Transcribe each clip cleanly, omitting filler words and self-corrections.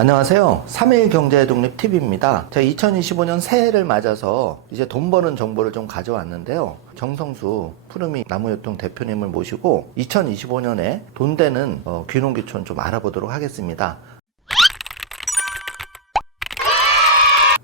안녕하세요. 3일 경제독립TV입니다. 제가 2025년 새해를 맞아서 이제 돈 버는 정보를 좀 가져왔는데요. 정성수 푸르미 나무유통 대표님을 모시고 2025년에 돈 되는 귀농귀촌 좀 알아보도록 하겠습니다.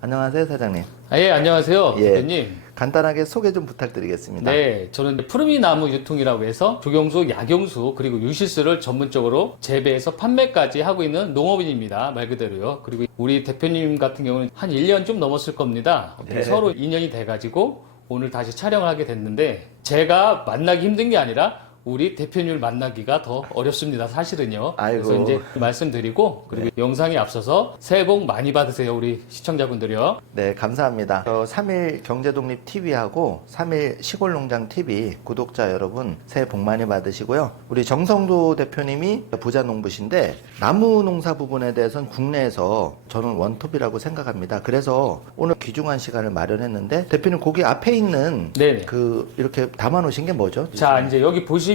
안녕하세요, 사장님. 예, 안녕하세요, 예. 대표님. 간단하게 소개 좀 부탁드리겠습니다. 네, 저는 푸르미 나무 유통이라고 해서 조경수, 약용수, 그리고 유실수를 전문적으로 재배해서 판매까지 하고 있는 농업인입니다. 말 그대로요. 그리고 우리 대표님 같은 경우는 한 1년 좀 넘었을 겁니다. 네. 서로 인연이 돼가지고 오늘 다시 촬영을 하게 됐는데 제가 만나기 힘든 게 아니라 우리 대표님을 만나기가 더 어렵습니다. 사실은요. 아이고. 그래서 이제 말씀드리고 그리고 영상에 앞서서 새해 복 많이 받으세요. 우리 시청자분들이요. 네, 감사합니다. 3일 경제독립TV하고 3일 시골농장TV 구독자 여러분 새해 복 많이 받으시고요. 우리 정성도 대표님이 부자농부신데 나무 농사 부분에 대해서는 국내에서 저는 원톱이라고 생각합니다. 그래서 오늘 귀중한 시간을 마련했는데 대표님 거기 앞에 있는 네네. 이렇게 담아 놓으신 게 뭐죠? 자, 이제 여기 보시면은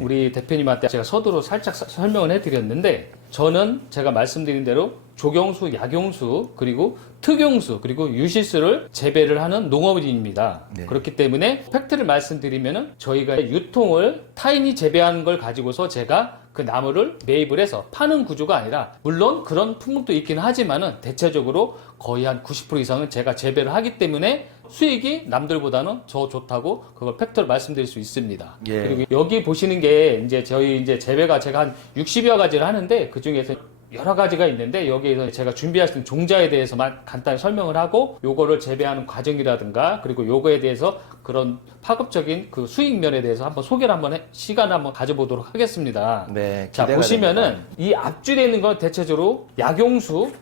우리 대표님한테 제가 서두로 살짝 설명을 해드렸는데 저는 제가 말씀드린 대로 조경수, 약용수, 그리고 특용수, 그리고 유실수를 재배를 하는 농업인입니다. 네. 그렇기 때문에 팩트를 말씀드리면은 저희가 유통을 타인이 재배하는 걸 가지고서 제가 그 나무를 매입을 해서 파는 구조가 아니라 물론 그런 품목도 있기는 하지만은 대체적으로 거의 한 90% 이상은 제가 재배를 하기 때문에 수익이 남들보다는 더 좋다고 그걸 팩트로 말씀드릴 수 있습니다. 예. 그리고 여기 보시는 게 이제 저희 이제 재배가 제가 한 60여 가지를 하는데 그 중에서 여러 가지가 있는데 여기에서 제가 준비할 수 있는 종자에 대해서만 간단히 설명을 하고 요거를 재배하는 과정이라든가 그리고 요거에 대해서 그런 파급적인 그 수익 면에 대해서 한번 소개를 시간을 한번 가져보도록 하겠습니다. 네, 자, 기대가 보시면은 됩니다. 이 앞줄에 있는 건 대체적으로 약용수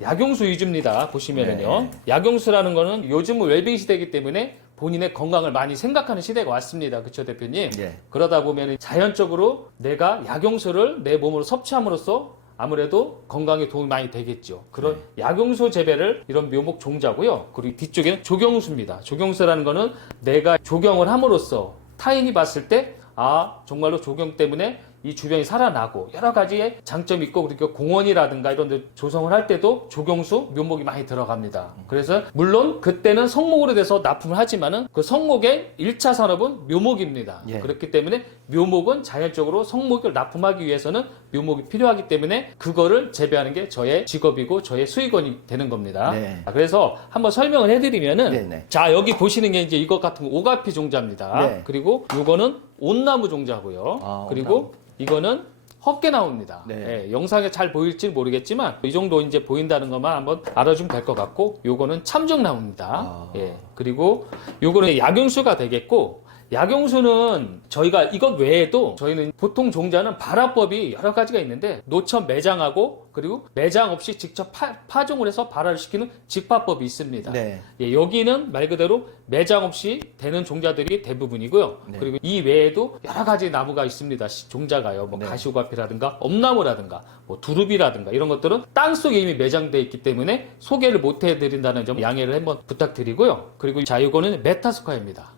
위주입니다. 보시면은요. 네. 약용수라는 거는 요즘은 웰빙 시대이기 때문에 본인의 건강을 많이 생각하는 시대가 왔습니다. 그렇죠, 대표님? 예. 그러다 보면 자연적으로 내가 약용수를 내 몸으로 섭취함으로써 아무래도 건강에 도움이 많이 되겠죠. 그런 약용수 재배를 이런 묘목 종자고요. 그리고 뒤쪽에는 조경수입니다. 조경수라는 거는 내가 조경을 함으로써 타인이 봤을 때 정말로 조경 때문에 이 주변이 살아나고 여러 가지의 장점이 있고 그리고 공원이라든가 이런 데 조성을 할 때도 조경수 묘목이 많이 들어갑니다. 그래서 물론 그때는 성목으로 돼서 납품을 하지만은 그 성목의 1차 산업은 묘목입니다. 예. 그렇기 때문에 묘목은 자연적으로 성목을 납품하기 위해서는 묘목이 필요하기 때문에 그거를 재배하는 게 저의 직업이고 저의 수익원이 되는 겁니다. 네. 그래서 한번 설명을 해드리면은 네네. 자, 여기 보시는 게 이제 이것 같은 거 오가피 종자입니다. 네. 그리고 요거는 온나무 종자고요. 그리고 이거는 헛개나무입니다. 네. 예, 영상에 잘 보일지 모르겠지만 이 정도 이제 보인다는 것만 한번 알아주면 될 것 같고 요거는 참정나무입니다. 예, 그리고 요거는 약용수가 되겠고 약용수는 저희가 이것 외에도 저희는 보통 종자는 발화법이 여러 가지가 있는데 노천 매장하고 그리고 매장 없이 직접 파종을 해서 발화를 시키는 직파법이 있습니다. 네. 예, 여기는 말 그대로 매장 없이 되는 종자들이 대부분이고요. 네. 그리고 이 외에도 여러 가지 나무가 있습니다. 종자가요. 뭐 네. 가시오가피라든가 엄나무라든가 뭐 두릅이라든가 이런 것들은 땅속에 이미 매장되어 있기 때문에 소개를 못 해드린다는 점 양해를 한번 부탁드리고요. 그리고 자, 이거는 메타스카입니다.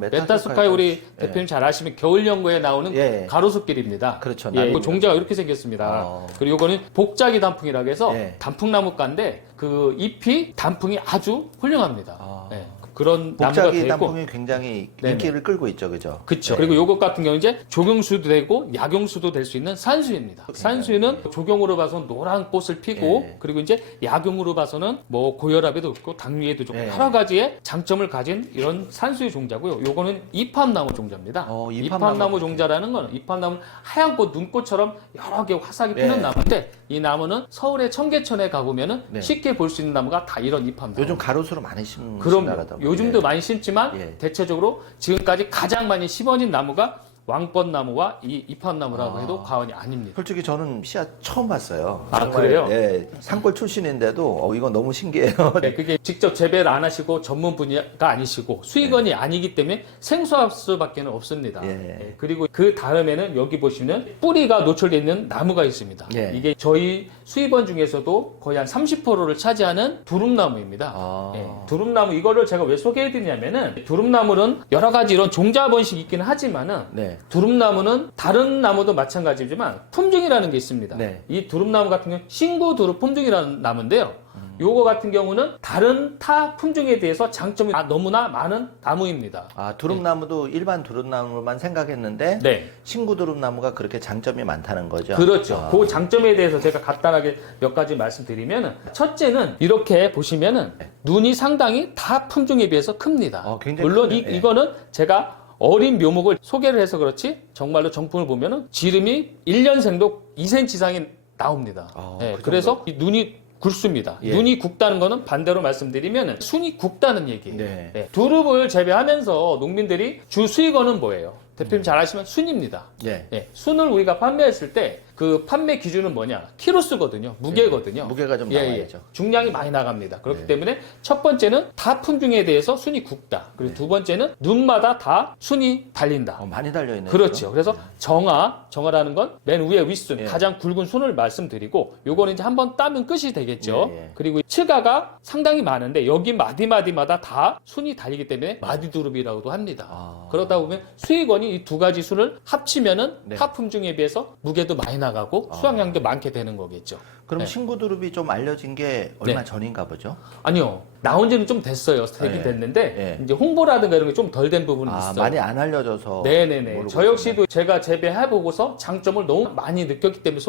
메타스카이 우리 대표님 잘 아시면 겨울연구에 나오는 예. 가로수길입니다. 그렇죠. 예, 이 종자가 이렇게 생겼습니다. 그리고 이거는 복자기 단풍이라고 해서 예. 단풍나무가인데 그 잎이 단풍이 아주 훌륭합니다. 예, 그런 나무가 복자기 되고 단풍이 굉장히 인기를 끌고 있죠, 그죠? 그렇죠. 네. 그리고 요것 같은 경우 이제 조경수도 되고 약용수도 될 수 있는 산수입니다. 산수는 조경으로 봐서는 노란 꽃을 피고 네. 그리고 이제 약용으로 봐서는 뭐 고혈압에도 좋고 당뇨에도 좋고 네. 여러 가지의 장점을 가진 이런 산수의 종자고요. 요거는 이팝나무 종자입니다. 이팝나무 종자라는 거는 이팝나무 하얀 꽃, 눈꽃처럼 여러 개 화사하게 피는 네. 나무인데 이 나무는 서울의 청계천에 가보면은 네. 쉽게 볼 수 있는 나무가 다 이런 이팝나무. 요즘 가로수로 많이 심는 그럼요. 나라다. 요즘도 많이 심지만 예. 대체적으로 지금까지 가장 많이 심어진 나무가 왕벚나무와 이 이팝나무라고 해도 과언이 아닙니다. 솔직히 저는 씨앗 처음 봤어요. 아, 정말, 그래요? 예, 산골 출신인데도 이거 너무 신기해요. 네, 그게 직접 재배를 안 하시고 전문 분야가 아니시고 수익원이 아니기 때문에 생소할 수밖에 없습니다. 예. 예, 그리고 그 다음에는 여기 보시면 뿌리가 노출되어 있는 나무가 있습니다. 예. 이게 저희 수입원 중에서도 거의 한 30%를 차지하는 두릅나무입니다. 예, 두릅나무 이거를 제가 왜 소개해드리냐면은 두릅나무는 여러 가지 이런 종자 번식이 있기는 하지만은 네. 네. 두릅나무는 다른 나무도 마찬가지지만 품종이라는 게 있습니다. 네. 이 두릅나무 같은 경우는 신구두릅 품종이라는 나무인데요. 요거 같은 경우는 다른 타 품종에 대해서 장점이 너무나 많은 나무입니다. 아, 두릅나무도 일반 두릅나무만 생각했는데 네. 신구 두릅나무가 그렇게 장점이 많다는 거죠. 그렇죠. 아. 그 장점에 대해서 제가 간단하게 몇 가지 말씀드리면 첫째는 이렇게 보시면은 눈이 상당히 타 품종에 비해서 큽니다. 굉장히 물론 크네요. 예. 이거는 제가 어린 묘목을 소개를 해서 그렇지 정말로 정품을 보면은 지름이 1년생도 2cm 이상이 나옵니다. 그 그래서 이 눈이 굵습니다. 예. 눈이 굵다는 거는 반대로 말씀드리면 순이 굵다는 얘기예요. 네. 네. 두릅을 재배하면서 농민들이 주 수익원은 뭐예요? 대표님 잘 아시면 순입니다. 예. 예, 순을 우리가 판매했을 때 그 판매 기준은 뭐냐? 키로수거든요. 무게거든요. 무게가 좀 예, 나와야죠. 중량이 많이 나갑니다. 그렇기 네. 때문에 첫 번째는 다 품종에 대해서 순이 굵다. 그리고 두 번째는 눈마다 다 순이 달린다. 많이 달려있네요. 그렇죠. 그래서 정화라는 건 맨 위에 윗순, 예. 가장 굵은 순을 말씀드리고 요거는 이제 한번 따면 끝이 되겠죠. 예, 예. 그리고 츠가가 상당히 많은데 여기 마디마디마다 다 순이 달리기 때문에 마디두릅이라고도 합니다. 그러다 보면 수익원이 이 두 가지 순을 합치면은 네. 타 품종에 비해서 무게도 많이 나가고 수확량도 많게 되는 거겠죠. 그럼 네. 신구 두릅이 좀 알려진 게 얼마 네. 전인가 보죠? 아니요. 나온 지는 좀 됐어요. 되긴 예. 됐는데 예. 이제 홍보라든가 이런 게 좀 덜 된 부분이 있어요. 많이 안 알려져서. 네네네. 모르고 저 역시도 제가 재배해보고서 장점을 너무 많이 느꼈기 때문에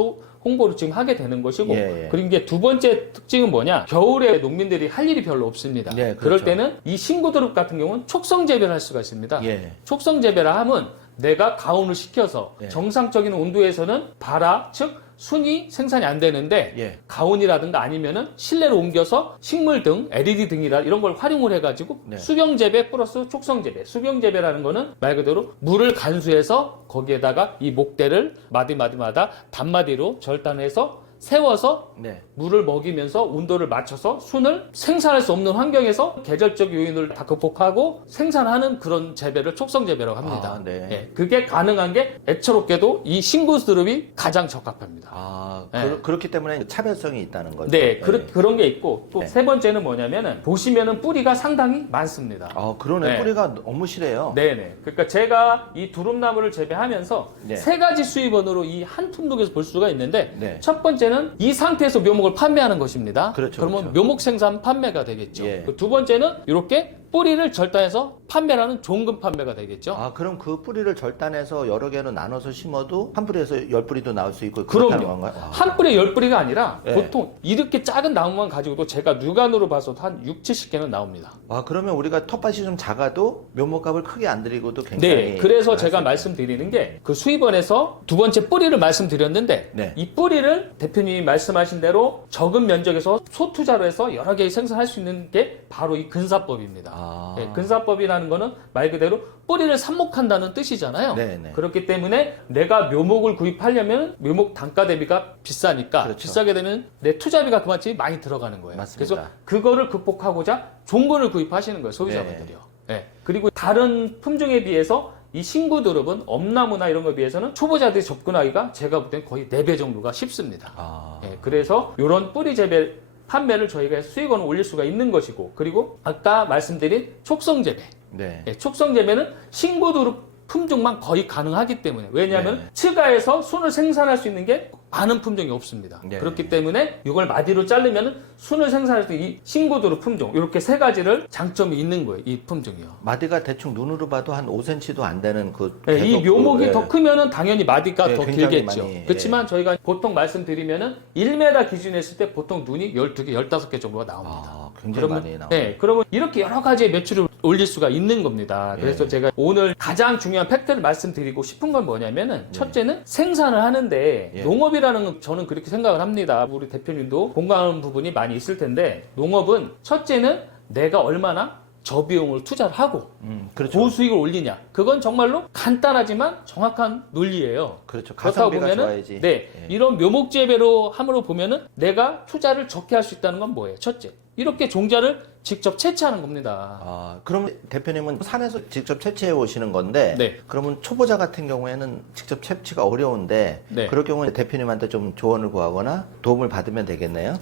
홍보를 지금 하게 되는 것이고 예, 예. 그리고 이제 두 번째 특징은 뭐냐? 겨울에 농민들이 할 일이 별로 없습니다. 네, 그럴 그렇죠. 때는 이 신구두릅 같은 경우는 촉성 재배를 할 수가 있습니다. 예. 촉성 재배라 하면 내가 가온을 시켜서 예. 정상적인 온도에서는 발화, 즉 순이 생산이 안 되는데 예. 가온이라든가 아니면은 실내로 옮겨서 식물 등 LED 등이라 이런 걸 활용을 해가지고 네. 수병 재배 플러스 촉성 재배. 수병 재배라는 거는 말 그대로 물을 간수해서 거기에다가 이 목대를 마디마디마다 단마디로 절단해서 세워서 네. 물을 먹이면서 온도를 맞춰서 순을 생산할 수 없는 환경에서 계절적 요인을 다 극복하고 생산하는 그런 재배를 촉성 재배라고 합니다. 네. 예, 그게 가능한 게 애처롭게도 이 신구두릅이 가장 적합합니다. 네. 그렇기 때문에 차별성이 있다는 거죠. 네, 그런 게 있고 또 네. 세 번째는 뭐냐면은 보시면은 뿌리가 상당히 많습니다. 그러네. 네. 뿌리가 너무 실해요. 네네. 그러니까 제가 이 두릅나무를 재배하면서 네. 세 가지 수입원으로 이 한 품목에서 볼 수가 있는데 네. 첫 번째는 이 상태에서 묘목을 판매하는 것입니다. 그렇죠, 그러면 그렇죠. 묘목 생산 판매가 되겠죠. 예. 두 번째는 이렇게 뿌리를 절단해서 판매하는 종금 판매가 되겠죠. 그럼 그 뿌리를 절단해서 여러 개로 나눠서 심어도 한 뿌리에서 10뿌리도 나올 수 있고 그렇다는 그럼요. 건가요? 한 뿌리에 10뿌리가 아니라 네. 보통 이렇게 작은 나무만 가지고도 제가 육안으로 봐서도 한 6, 70개는 나옵니다. 그러면 우리가 텃밭이 좀 작아도 묘목값을 크게 안 들이고도 굉장히 네, 그래서 할 제가 수 말씀드리는 게 그 수입원에서 두 번째 뿌리를 말씀드렸는데 네. 이 뿌리를 대표님이 말씀하신 대로 적은 면적에서 소투자로 해서 여러 개 생산할 수 있는 게 바로 이 근사법입니다. 네, 근사법이라는 거는 말 그대로 뿌리를 삽목한다는 뜻이잖아요. 네, 네. 그렇기 때문에 내가 묘목을 구입하려면 묘목 단가 대비가 비싸니까 그렇죠. 비싸게 되면 내 투자비가 그만큼 많이 들어가는 거예요. 맞습니다. 그래서 그거를 극복하고자 종근을 구입하시는 거예요, 소비자분들이요. 네. 그리고 다른 품종에 비해서 이 신구두릅은 엄나무나 이런 거에 비해서는 초보자들이 접근하기가 제가 볼 땐 거의 4배 정도가 쉽습니다. 그래서 이런 뿌리 재배 판매를 저희가 해서 수익원을 올릴 수가 있는 것이고 그리고 아까 말씀드린 촉성 재배. 네. 촉성 재배는 신구두릅 품종만 거의 가능하기 때문에 왜냐하면 네. 츠가에서 순을 생산할 수 있는 게 많은 품종이 없습니다. 네. 그렇기 때문에 이걸 마디로 자르면 순을 생산할 수 있는 이 신구두릅 품종 이렇게 세 가지를 장점이 있는 거예요. 이 품종이요. 마디가 대충 눈으로 봐도 한 5cm도 안 되는 네, 이 묘목이 더 크면은 당연히 마디가 네, 더 굉장히 길겠죠. 많이, 그렇지만 저희가 보통 말씀드리면은 1m 기준에 했을 때 보통 눈이 12개, 15개 정도가 나옵니다. 굉장히 많이 나와요. 네, 그러면 이렇게 여러 가지의 매출을 올릴 수가 있는 겁니다. 그래서 예. 제가 오늘 가장 중요한 팩트를 말씀드리고 싶은 건 뭐냐면은 첫째는 생산을 하는데 예. 농업이라는 건 저는 그렇게 생각을 합니다. 우리 대표님도 공감하는 부분이 많이 있을 텐데 농업은 첫째는 내가 얼마나 저비용을 투자를 하고 그렇죠. 고수익을 올리냐. 그건 정말로 간단하지만 정확한 논리예요. 그렇죠. 그렇다고 가성비가 보면은 좋아야지. 네, 예. 이런 묘목 재배로 함으로 보면은 내가 투자를 적게 할 수 있다는 건 뭐예요? 첫째, 이렇게 종자를 직접 채취하는 겁니다. 그럼 대표님은 산에서 직접 채취해 오시는 건데 네. 그러면 초보자 같은 경우에는 직접 채취가 어려운데 네. 그럴 경우에 대표님한테 좀 조언을 구하거나 도움을 받으면 되겠네요.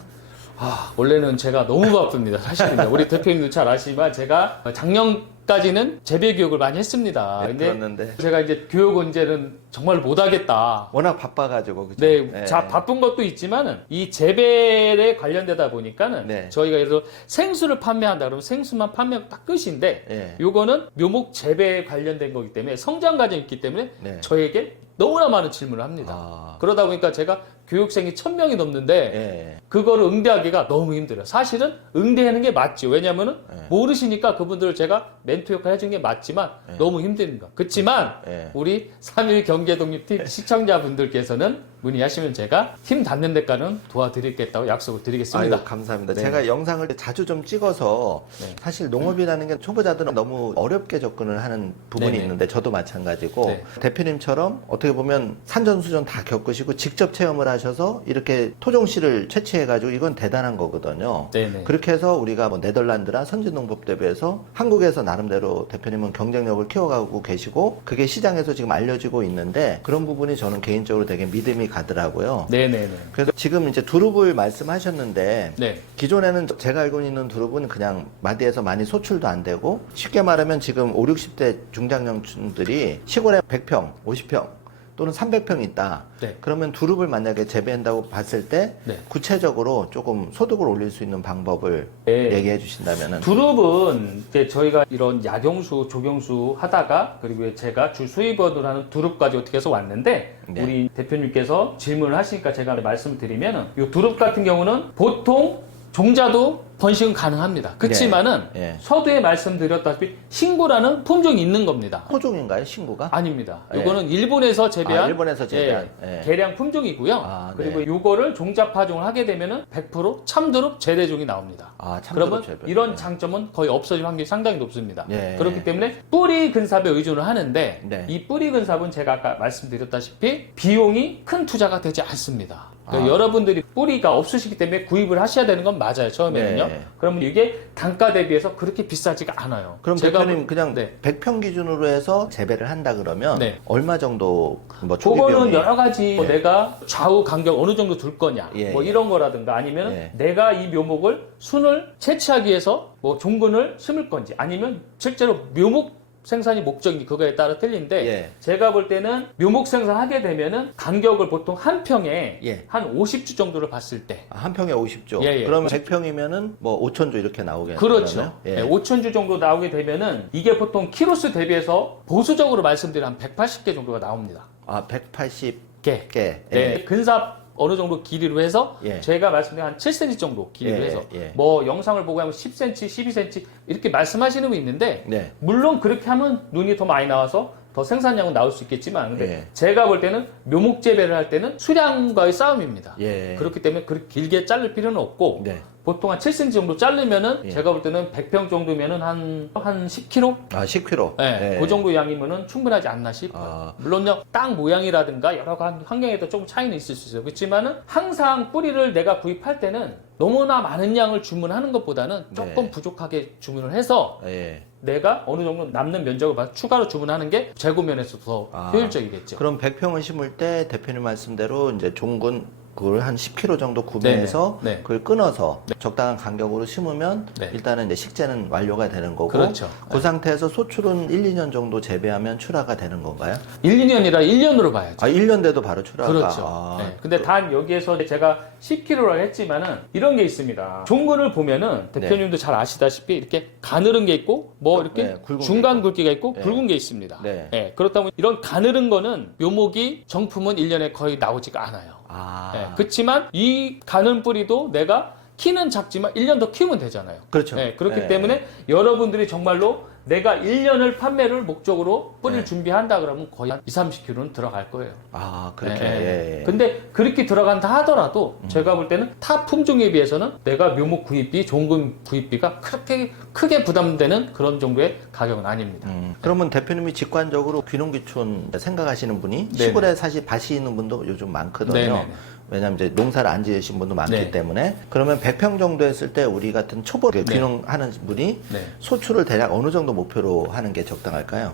원래는 제가 너무 바쁩니다. 사실은요. 우리 대표님도 잘 아시지만 제가 작년 전까지는 재배 교육을 많이 했습니다. 네, 근데 들었는데 제가 이제 교육 언제는 정말 못하겠다. 워낙 바빠가지고 그죠? 네, 네. 바쁜 것도 있지만은 이 재배에 관련되다 보니까는 네. 저희가 예를 들어 생수를 판매한다 그러면 생수만 판매하고 딱 끝인데 네. 요거는 묘목 재배에 관련된 거기 때문에 성장 과정이 있기 때문에 네. 저에게 너무나 많은 질문을 합니다. 아. 그러다 보니까 제가 교육생이 1000명이 넘는데 예. 그거를 응대하기가 너무 힘들어요. 사실은 응대하는 게 맞죠. 왜냐면은 네. 모르시니까 그분들을 제가 멘토 역할 해주는 게 맞지만 네. 너무 힘듭니다. 그렇지만 예. 우리 3.1 경제독립팀 시청자분들께서는 문의하시면 제가 힘 닿는 데까지는 도와드리겠다고 약속을 드리겠습니다. 아유, 감사합니다. 네. 제가 영상을 자주 좀 찍어서 네. 사실 농업이라는 게 초보자들은 너무 어렵게 접근을 하는 부분이 네네. 있는데 저도 마찬가지고 네. 대표님처럼 어떻게 보면 산전수전 다 겪으시고 직접 체험을 하셔서 이렇게 토종씨를 채취해가지고 이건 대단한 거거든요. 네네. 그렇게 해서 우리가 뭐 네덜란드나 선진농법대회에서 한국에서 나름대로 대표님은 경쟁력을 키워가고 계시고 그게 시장에서 지금 알려지고 있는데 그런 부분이 저는 개인적으로 되게 믿음이 가더라고요. 네네네. 그래서 지금 이제 두릅을 말씀하셨는데 네. 기존에는 제가 알고 있는 두릅은 그냥 마디에서 많이 소출도 안 되고 쉽게 말하면 지금 5, 60대 중장년층들이 시골에 100평, 50평 또는 300평 있다. 네. 그러면 두릅을 만약에 재배한다고 봤을 때 네. 구체적으로 조금 소득을 올릴 수 있는 방법을 네. 얘기해 주신다면은 두릅은 이제 저희가 이런 약용수, 조경수 하다가 그리고 제가 주 수입원으로 하는 두릅까지 어떻게 해서 왔는데 네. 우리 대표님께서 질문을 하시니까 제가 말씀을 드리면은 이 두릅 같은 경우는 보통 종자도 번식은 가능합니다. 그렇지만은 네. 서두에 말씀드렸다시피 신구라는 품종이 있는 겁니다. 토종인가요, 신구가? 아닙니다. 네. 이거는 일본에서 재배한 일본에서 재배한. 예, 예. 개량 품종이고요. 아, 네. 그리고 이거를 종자 파종을 하게 되면은 100% 참두릅 재래종이 나옵니다. 아, 참 그러면 재배. 이런 장점은 거의 없어질 확률이 상당히 높습니다. 예. 그렇기 때문에 뿌리 근삽에 의존을 하는데 네. 이 뿌리 근삽은 제가 아까 말씀드렸다시피 비용이 큰 투자가 되지 않습니다. 그러니까 아. 여러분들이 뿌리가 없으시기 때문에 구입을 하셔야 되는 건 맞아요. 처음에는요. 네. 그러면 이게 단가 대비해서 그렇게 비싸지가 않아요. 그럼 제가 대표님 그냥 네. 100평 기준으로 해서 재배를 한다 그러면 네. 얼마 정도 뭐 초기 그거는 비용이 여러 가지 뭐 예. 내가 좌우 간격 어느 정도 둘 거냐 예, 뭐 예. 이런 거라든가 아니면 예. 내가 이 묘목을 순을 채취하기 위해서 뭐 종근을 심을 건지 아니면 실제로 묘목 생산이 목적인지 그거에 따라 틀린데 예. 제가 볼 때는 묘목 생산하게 되면은 간격을 보통 한 평에 예. 한 50주 정도를 봤을 때 한 평에 50조. 예, 예. 그러면 100평이면은 뭐 5천조 이렇게 나오겠네요. 그렇죠. 예. 5천주 정도 나오게 되면은 이게 보통 키로수 대비해서 보수적으로 말씀드리면 한 180개 정도가 나옵니다. 아, 180개. 개. 예. 네, 근삽 어느 정도 길이로 해서 예. 제가 말씀드린 한 7cm 정도 길이로 예, 해서 예. 뭐 영상을 보고 하면 10cm, 12cm 이렇게 말씀하시는 분 있는데 네. 물론 그렇게 하면 눈이 더 많이 나와서 더 생산량은 나올 수 있겠지만 근데 예. 제가 볼 때는 묘목 재배를 할 때는 수량과의 싸움입니다. 예. 그렇기 때문에 그렇게 길게 자를 필요는 없고 네. 보통 한 7cm 정도 자르면은 예. 제가 볼 때는 100평 정도면은 한 10kg? 아, 10kg. 네, 그 정도 양이면은 충분하지 않나 싶어요. 아. 물론요, 땅 모양이라든가 여러 환경에 도 조금 차이는 있을 수 있어요. 그렇지만은 항상 뿌리를 내가 구입할 때는 너무나 많은 양을 주문하는 것보다는 조금 네. 부족하게 주문을 해서 예. 내가 어느 정도 남는 면적을 봐서 추가로 주문하는 게 재고 면에서 더 아. 효율적이겠죠. 그럼 100평을 심을 때 대표님 말씀대로 이제 종근 그걸 한 10kg 정도 구매해서 네, 네. 그걸 끊어서 적당한 간격으로 심으면 네. 일단은 이제 식재는 완료가 되는 거고 그렇죠. 그 상태에서 소출은 1, 2년 정도 재배하면 출하가 되는 건가요? 1, 2년이라 1년으로 봐야죠. 아, 1년 돼도 바로 출하가. 그렇죠. 아, 네. 근데 단 여기에서 제가 10kg를 했지만은 이런 게 있습니다. 종근을 보면은 대표님도 잘 아시다시피 이렇게 가늘은 게 있고 뭐 이렇게 네, 굵은 중간 게 있고. 굵기가 있고 네. 굵은 게 있습니다. 네. 네, 그렇다 보니 이런 가늘은 거는 묘목이 정품은 1년에 거의 나오지가 않아요. 아. 네, 그렇지만 이 가는 뿌리도 내가 키는 작지만 1년 더 키우면 되잖아요. 그렇죠. 네, 그렇기 네. 때문에 여러분들이 정말로 내가 1년을 판매를 목적으로 뿌리를 네. 준비한다 그러면 거의 한 2, 30kg는 들어갈 거예요. 아, 그렇게. 네. 예, 예. 근데 그렇게 들어간다 하더라도 제가 볼 때는 타 품종에 비해서는 내가 묘목 구입비, 종금 구입비가 그렇게 크게 부담되는 그런 정도의 가격은 아닙니다. 그러면 대표님이 직관적으로 귀농귀촌 생각하시는 분이 네네. 시골에 사실 밭이 있는 분도 요즘 많거든요. 네네네. 왜냐하면 이제 농사를 안 지으신 분도 많기 네. 때문에 그러면 100평 정도 했을 때 우리 같은 초보 네. 귀농하는 분이 네. 소출을 대략 어느 정도 목표로 하는 게 적당할까요?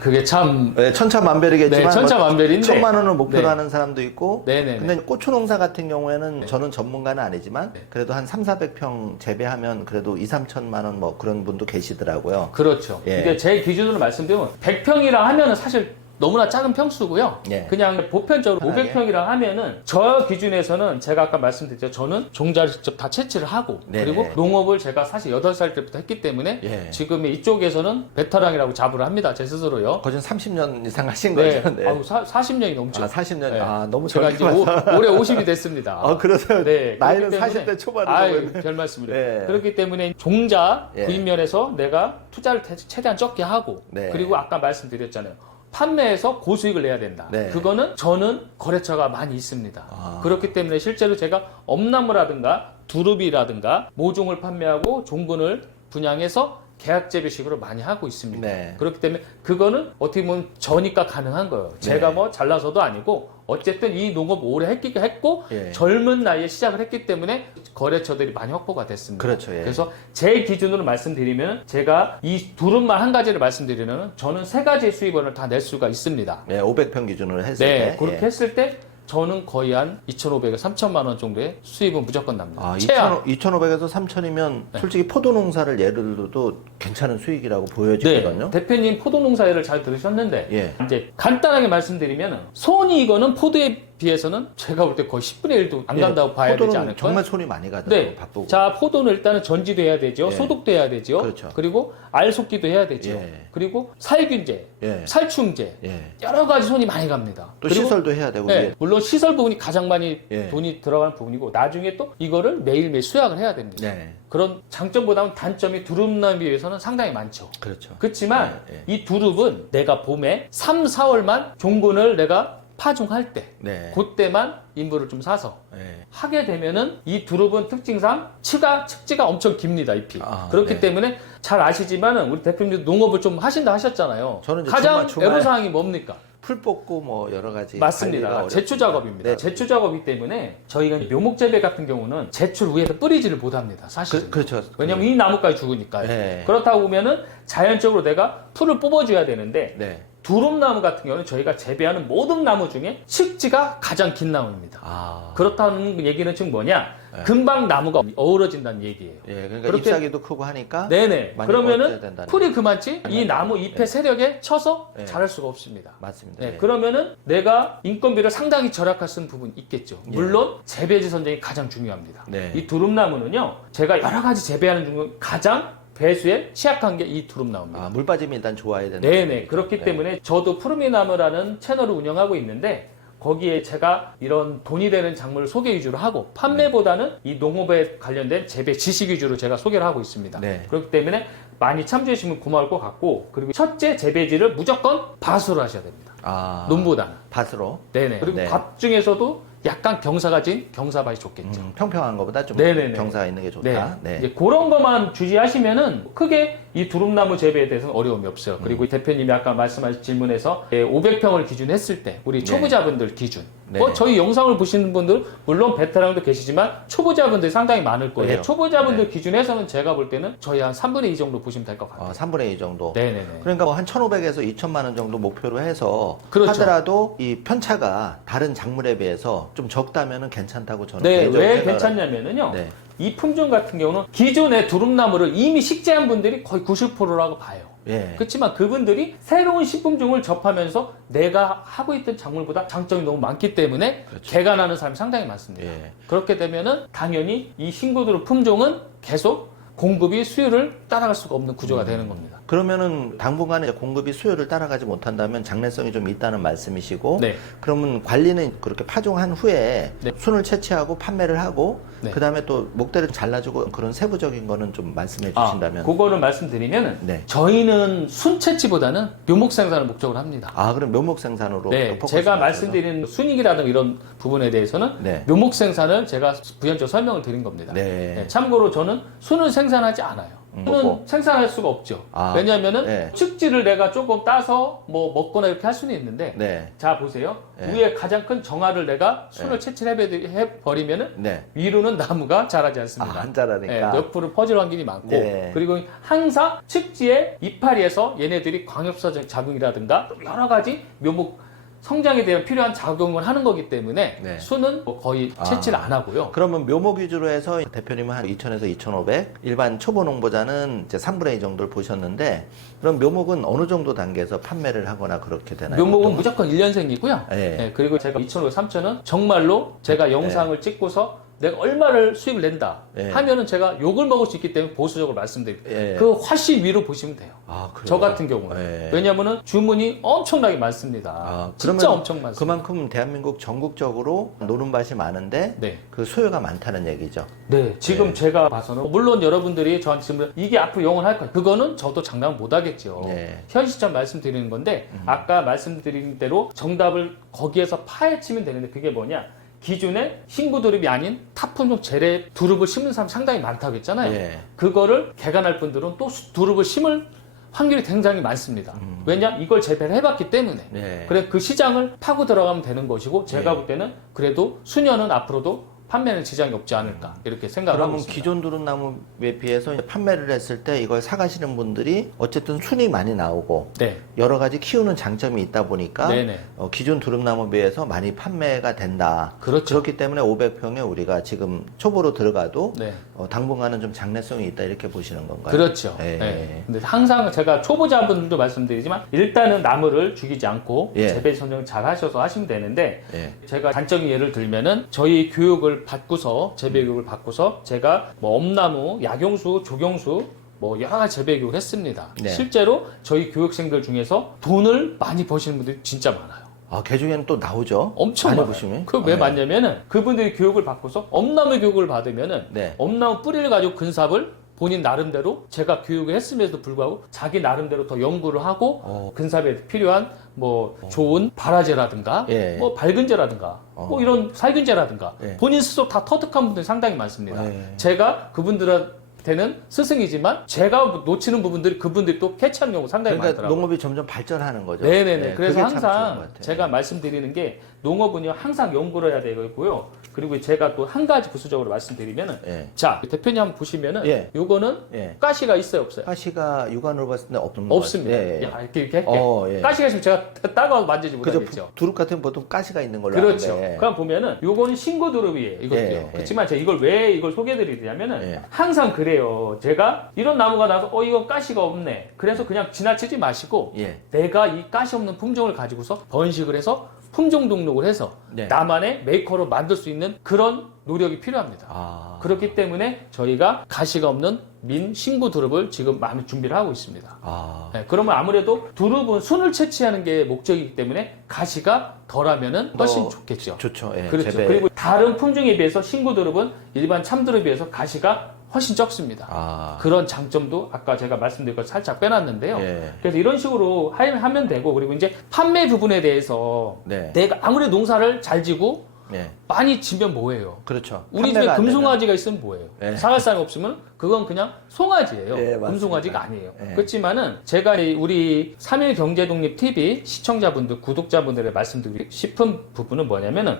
그게 참 네, 천차만별이겠지만 네, 천차만별인데 1,000만 원을 목표로 네. 하는 사람도 있고 네네네. 근데 고추 농사 같은 경우에는 저는 전문가는 아니지만 그래도 한 3,400평 재배하면 그래도 2,3천만 원 뭐 그런 분도 계시더라고요. 그렇죠. 예. 이게 제 기준으로 말씀드리면 100평이라 하면은 사실 너무나 작은 평수고요. 예. 그냥 보편적으로 편하게. 500평이라 하면은 저 기준에서는 제가 아까 말씀드렸죠. 저는 종자를 직접 다 채취를 하고 네. 그리고 농업을 제가 사실 8살 때부터 했기 때문에 예. 지금 이쪽에서는 베테랑이라고 자부를 합니다. 제 스스로요. 거진 30년 이상 하신 네. 거죠? 네. 아우, 40년이 넘죠. 아, 40년. 네. 아, 너무 제가 젊게 이제 봐서. 올해 50이 됐습니다. 아, 그러세요? 네, 나이는 그렇기 때문에- 40대 초반이라고 아유, 했는데. 별 말씀을. 네. 그렇기 때문에 종자 예. 구입면에서 내가 투자를 최대한 적게 하고 네. 그리고 아까 말씀드렸잖아요. 판매에서 고수익을 내야 된다. 네. 그거는 저는 거래처가 많이 있습니다. 아. 그렇기 때문에 실제로 제가 엄나무라든가 두릅이라든가 모종을 판매하고 종근을 분양해서 계약 재배식으로 많이 하고 있습니다. 네. 그렇기 때문에 그거는 어떻게 보면 저니까 가능한 거예요. 제가 네. 뭐 잘나서도 아니고 어쨌든 이 농업 오래 했고 예. 젊은 나이에 시작을 했기 때문에 거래처들이 많이 확보가 됐습니다. 그렇죠, 예. 그래서 제 기준으로 말씀드리면 제가 이 두릅만 한 가지를 말씀드리면 저는 3가지의 수입원을 다 낼 수가 있습니다. 네, 500평 기준으로 했을 네, 때. 그렇게 예. 했을 때 저는 거의 한 2,500에서 3,000만 원 정도의 수입은 무조건 납니다. 아, 최악. 2,500에서 3,000이면 솔직히 포도 농사를 예를 들어도 괜찮은 수익이라고 보여지거든요. 네, 대표님 포도 농사를 잘 들으셨는데 예. 이제 간단하게 말씀드리면 손이 이거는 포도에 비해서는 제가 볼 때 거의 10분의 1도 안 간다고 봐야 되지 포도는 않을까요? 정말 손이 많이 가더라고요. 네. 바쁘고. 자, 포도는 일단은 전지도 해야 되죠. 예. 소독도 해야 되죠. 그렇죠. 그리고 알 속기도 해야 되죠. 예. 그리고 살균제, 예. 살충제, 예. 여러 가지 손이 많이 갑니다. 또 그리고 시설도 해야 되고. 네, 예. 물론 시설 부분이 가장 많이 예. 돈이 들어가는 부분이고 나중에 또 이거를 매일매일 수확을 해야 됩니다. 네. 그런 장점보다는 단점이 두릅나무에 비해서는 상당히 많죠. 그렇죠. 그렇지만 예, 이 두릅은 내가 봄에 3, 4월만 종근을 내가 파종할 때 네. 그때만 인부를 좀 사서 네. 하게 되면은 이 두릅은 특징상 측지가 엄청 깁니다, 잎이. 아, 그렇기 네. 때문에 잘 아시지만은 우리 대표님도 농업을 좀 하신다 하셨잖아요. 저는 이제 가장 주말- 애로사항이 뭡니까? 풀 뽑고 뭐 여러 가지 맞습니다. 관리가 제초 작업입니다. 네. 제초 작업이기 때문에 저희가 묘목 재배 같은 경우는 제초를 위에서 뿌리지를 못합니다. 사실. 그렇죠. 왜냐면 이 나무까지 죽으니까요. 네. 그렇다고 보면은 자연적으로 내가 풀을 뽑아줘야 되는데 네. 두릅나무 같은 경우는 저희가 재배하는 모든 나무 중에 측지가 가장 긴 나무입니다. 아. 그렇다는 얘기는 즉 뭐냐? 네. 금방 나무가 어우러진다는 얘기예요. 예, 그러니까 그렇게- ip사귀도 크고 하니까 네네. 많이 그러면은 뽑아줘야 된다는 풀이 그만치 이 나무 잎의 네. 세력에 쳐서 네. 자랄 수가 없습니다. 맞습니다. 네, 예. 그러면은 내가 인건비를 상당히 절약할 수 있는 부분이 있겠죠. 예. 물론 재배지 선정이 가장 중요합니다. 네. 이 두릅나무는요, 제가 여러 가지 재배하는 중 가장 배수에 취약한 게 이 두릅나무입니다. 아, 물 빠짐이 일단 좋아야 된다. 네네. 그렇기 때문에 저도 푸르미나무라는 채널을 운영하고 있는데 거기에 제가 이런 돈이 되는 작물을 소개 위주로 하고 판매보다는 이 농업에 관련된 재배 지식 위주로 제가 소개를 하고 있습니다. 네. 그렇기 때문에 많이 참조해 주시면 고마울 것 같고 그리고 첫째 재배지를 무조건 밭으로 하셔야 됩니다. 아, 논보다는. 밭으로 네네. 그리고 네. 밭 중에서도 약간 경사가 진 경사밭이 좋겠죠. 평평한 것보다 좀 네네네. 경사가 있는 게 좋다. 네. 이제 그런 것만 주시하시면은 크게 이 두릅나무 재배에 대해서는 어려움이 없어요. 그리고 이 대표님이 아까 말씀하신 질문에서 500평을 기준했을 때 우리 초보자분들 기준. 네. 저희 영상을 보시는 분들 물론 베테랑도 계시지만 초보자분들이 상당히 많을 거예요. 그래요? 초보자분들 네. 기준에서는 제가 볼 때는 저희 한 3분의 2 정도 보시면 될 것 같아요. 3분의 2 정도. 네네네. 그러니까 뭐 한 1,500에서 2,000만 원 정도 목표로 해서 그렇죠. 하더라도 이 편차가 다른 작물에 비해서 좀 적다면은 괜찮다고 저는 네, 개인적으로 왜 생각을 괜찮냐면은요. 네. 이 품종 같은 경우는 기존의 두릅나무를 이미 식재한 분들이 거의 90%라고 봐요. 예. 그렇지만 그분들이 새로운 신품종을 접하면서 내가 하고 있던 작물보다 장점이 너무 많기 때문에 그렇죠. 개가 나는 사람이 상당히 많습니다. 예. 그렇게 되면은 당연히 이 신고드룹 품종은 계속 공급이 수요를 따라갈 수가 없는 구조가 되는 겁니다. 그러면은 당분간에 공급이 수요를 따라가지 못한다면 장래성이 좀 있다는 말씀이시고 네. 그러면 관리는 그렇게 파종한 후에 네. 순을 채취하고 판매를 하고 네. 그다음에 또 목대를 잘라주고 그런 세부적인 거는 좀 말씀해 주신다면 그거를 말씀드리면은 네. 저희는 순채취보다는 묘목 생산을 목적으로 합니다. 아 그럼 묘목 생산으로 네, 또 포커스 제가 맞춰서? 말씀드린 순익이라든가 이런 부분에 대해서는 네. 묘목 생산을 제가 부연적으로 설명을 드린 겁니다. 네. 참고로 저는 순을 생산하지 않아요. 는 생산할 수가 없죠. 아, 왜냐하면은 네. 측지를 내가 조금 따서 뭐 먹거나 이렇게 할 수는 있는데 네. 자 보세요. 네. 위에 가장 큰 정화를 내가 순을 채취해버리면은 네. 위로는 나무가 자라지 않습니다. 안 자라니까. 네, 옆으로 퍼질 확률이 많고 네. 그리고 항상 측지의 이파리에서 얘네들이 광역사 작용이라든가 여러 가지 묘목 성장에 대한 필요한 작용을 하는 거기 때문에 네. 수는 뭐 거의 채취를 안 하고요. 그러면 묘목 위주로 해서 대표님은 한 2,000에서 2,500, 일반 초보 농부자는 이제 3분의 2 정도를 보셨는데, 그럼 묘목은 어느 정도 단계에서 판매를 하거나 그렇게 되나요? 묘목은 보통은? 무조건 1년생이고요. 네. 그리고 제가 2,500, 3,000은 정말로 제가 영상을 찍고서 내가 얼마를 수입을 낸다 네. 하면은 제가 욕을 먹을 수 있기 때문에 보수적으로 말씀드립니다. 네. 그 훨씬 위로 보시면 돼요. 아, 그래요? 저 같은 경우는. 네. 왜냐면은 주문이 엄청나게 많습니다. 아, 진짜 그러면 엄청 많습니다. 그만큼 대한민국 전국적으로 노름밭이 많은데 네. 그 수요가 많다는 얘기죠. 네, 지금 제가 봐서는 물론 여러분들이 저한테 지금 이게 앞으로 영원할 거예요. 그거는 저도 장담 못 하겠죠. 네. 현 시점 말씀드리는 건데 아까 말씀드린 대로 정답을 거기에서 파헤치면 되는데 그게 뭐냐? 기존의 신구 두릅이 아닌 타품종 재래 두릅을 심는 사람 상당히 많다고 했잖아요. 예. 그거를 개간할 분들은 또 두릅을 심을 확률이 굉장히 많습니다. 왜냐? 이걸 재배를 해봤기 때문에. 네. 그래 그 시장을 파고 들어가면 되는 것이고 제가 볼 때는 그래도 수년은 앞으로도 판매는 지장이 없지 않을까 이렇게 생각하고 그러면 있습니다. 기존 두릅나무에 비해서 판매를 했을 때 이걸 사가시는 분들이 어쨌든 순이 많이 나오고 네. 여러 가지 키우는 장점이 있다 보니까 네네. 기존 두릅나무에 비해서 많이 판매가 된다. 그렇죠. 그렇기 때문에 500평에 우리가 지금 초보로 들어가도 네. 당분간은 좀 장래성이 있다 이렇게 보시는 건가요? 그렇죠. 예. 네. 근데 항상 제가 초보자분들도 말씀드리지만 일단은 나무를 죽이지 않고 예. 재배 선정을 잘 하셔서 하시면 되는데 예. 제가 단적인 예를 들면은 저희 교육을 받고서 재배 교육을 받고서 제가 뭐 엄나무, 약용수, 조경수 뭐 여러 가지 재배 교육을 했습니다. 네. 실제로 저희 교육생들 중에서 돈을 많이 버시는 분들이 진짜 많아요. 아, 개 중에는 또 나오죠. 엄청 많이 많아요. 보시면. 그 왜 네. 맞냐면은 그분들이 교육을 받고서 엄나무 교육을 받으면은 네. 엄나무 뿌리를 가지고 근삽을 본인 나름대로 제가 교육을 했음에도 불구하고 자기 나름대로 더 연구를 하고 근삽에 필요한 뭐 좋은 발화제라든가 예. 뭐 밝은제라든가 뭐 이런 살균제라든가 예. 본인 스스로 다 터득한 분들이 상당히 많습니다. 예. 제가 그분들한테는 스승이지만 제가 놓치는 부분들이 그분들이 또 캐치하는 경우가 상당히 그러니까 많더라고요. 농업이 점점 발전하는 거죠. 네네네. 네, 그래서 그게 참 좋은 것 항상 같아요. 제가 말씀드리는 게 농업은요 항상 연구를 해야 되고요. 그리고 제가 또 한 가지 부수적으로 말씀드리면은 예. 자 대표님 한번 보시면은 예. 요거는 예. 가시가 있어요 없어요? 가시가 육안으로 봤을 때 없는 것 없습니다. 같아요. 예, 예. 야, 이렇게 할게. 예. 가시가 있으면 제가 따가워 만지지 그죠. 못하겠죠. 두릅 같은 보통 가시가 있는 걸로 그렇죠. 아는데. 그럼 보면은 요거는 신고 두릅이에요. 이것도요. 예, 예. 그렇지만 제가 이걸 왜 이걸 소개해드리냐면은 예. 항상 그래요. 제가 이런 나무가 나서 이건 가시가 없네. 그래서 그냥 지나치지 마시고 예. 내가 이 가시 없는 품종을 가지고서 번식을 해서 품종 등록을 해서 네. 나만의 메이커로 만들 수 있는 그런 노력이 필요합니다. 아. 그렇기 때문에 저희가 가시가 없는 민 신구 두릅을 지금 많이 준비를 하고 있습니다. 아. 네, 그러면 아무래도 두릅은 순을 채취하는 게 목적이기 때문에 가시가 덜하면은 훨씬 좋겠죠. 좋죠. 예. 그렇죠. 재배. 그리고 다른 품종에 비해서 신구 두릅은 일반 참 두릅에 비해서 가시가 훨씬 적습니다. 아. 그런 장점도 아까 제가 말씀드린 걸 살짝 빼놨는데요. 예. 그래서 이런 식으로 하면 되고 그리고 이제 판매 부분에 대해서 네. 내가 아무리 농사를 잘 지고 네. 많이 지면 뭐예요? 그렇죠. 우리 집에 판매가 안 금송아지가 있으면 뭐예요? 네. 사갈 사람이 없으면 그건 그냥 송아지예요. 네, 맞습니다. 금송아지가 아니에요. 네. 그렇지만은 제가 우리 3일 경제독립 TV 시청자분들, 구독자분들에 말씀드리고 싶은 부분은 뭐냐면은